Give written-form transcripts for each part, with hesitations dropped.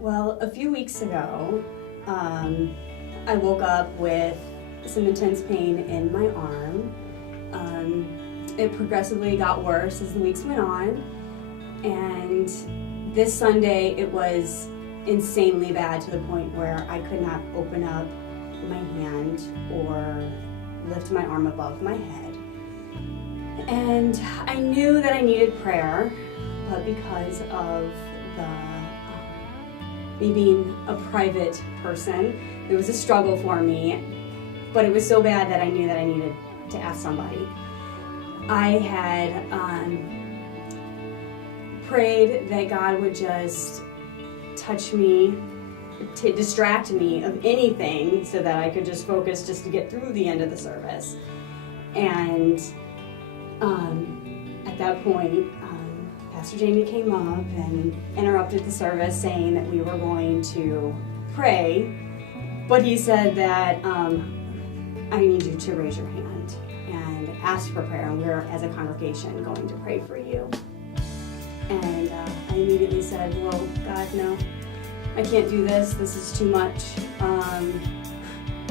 Well, a few weeks ago, I woke up with some intense pain in my arm. It progressively got worse as the weeks went on, and this Sunday it was insanely bad to the point where I could not open up my hand or lift my arm above my head. And I knew that I needed prayer, but because of me being a private person, it was a struggle for me, but it was so bad that I knew that I needed to ask somebody. I had prayed that God would just touch me, to distract me of anything so that I could just focus just to get through the end of the service. And at that point, Pastor Jamie came up and interrupted the service saying that we were going to pray, but he said that I need you to raise your hand and ask for prayer, and we're, as a congregation, going to pray for you. And I immediately said, well, God, no, I can't do this. This is too much.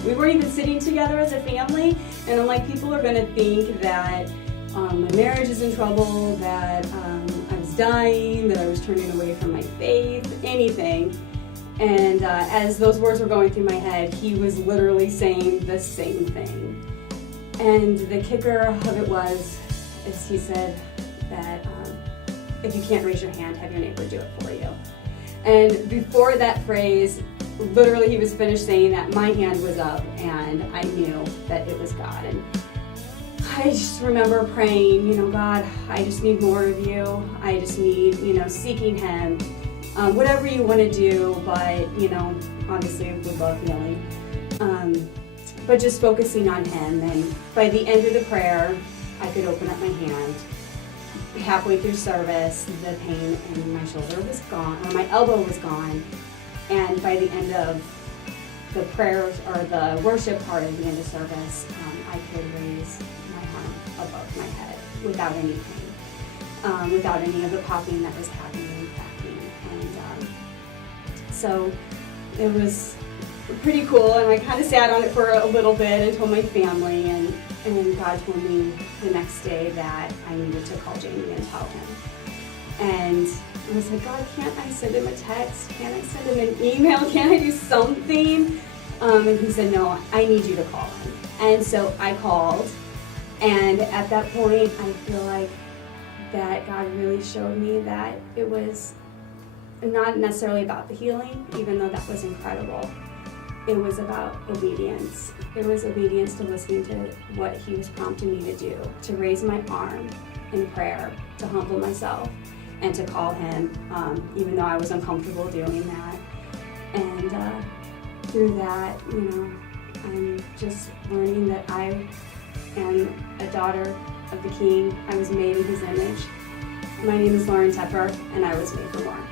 We weren't even sitting together as a family, and I'm like, people are going to think that my marriage is in trouble, that I was dying, that I was turning away from my faith, anything. And as those words were going through my head, he was literally saying the same thing. And the kicker of it is he said that if you can't raise your hand, have your neighbor do it for you. And before that phrase, literally he was finished saying that, my hand was up and I knew that it was God. And I just remember praying, God, I just need more of you. I just need, seeking him. Whatever you want to do, but, obviously we love healing. But just focusing on him. And by the end of the prayer, I could open up my hand. Halfway through service, the pain in my shoulder was gone, or my elbow was gone. And by the end of the prayer, or the worship part of the end of service, I could raise my arm above my head without any pain, without any of the popping that was happening and cracking. And so it was pretty cool, and I kind of sat on it for a little bit and told my family, and God told me the next day that I needed to call Jamie and tell him. And I was like, God, can't I send him a text? Can't I send him an email? Can't I do something? And he said, no, I need you to call him. And so I called, and at that point, I feel like that God really showed me that it was not necessarily about the healing, even though that was incredible. It was about obedience. It was obedience to listening to what he was prompting me to do, to raise my arm in prayer, to humble myself, and to call him, even though I was uncomfortable doing that. And through that, I'm just learning that I am a daughter of the King. I was made in his image. My name is Lauren Tepper, and I was made for more.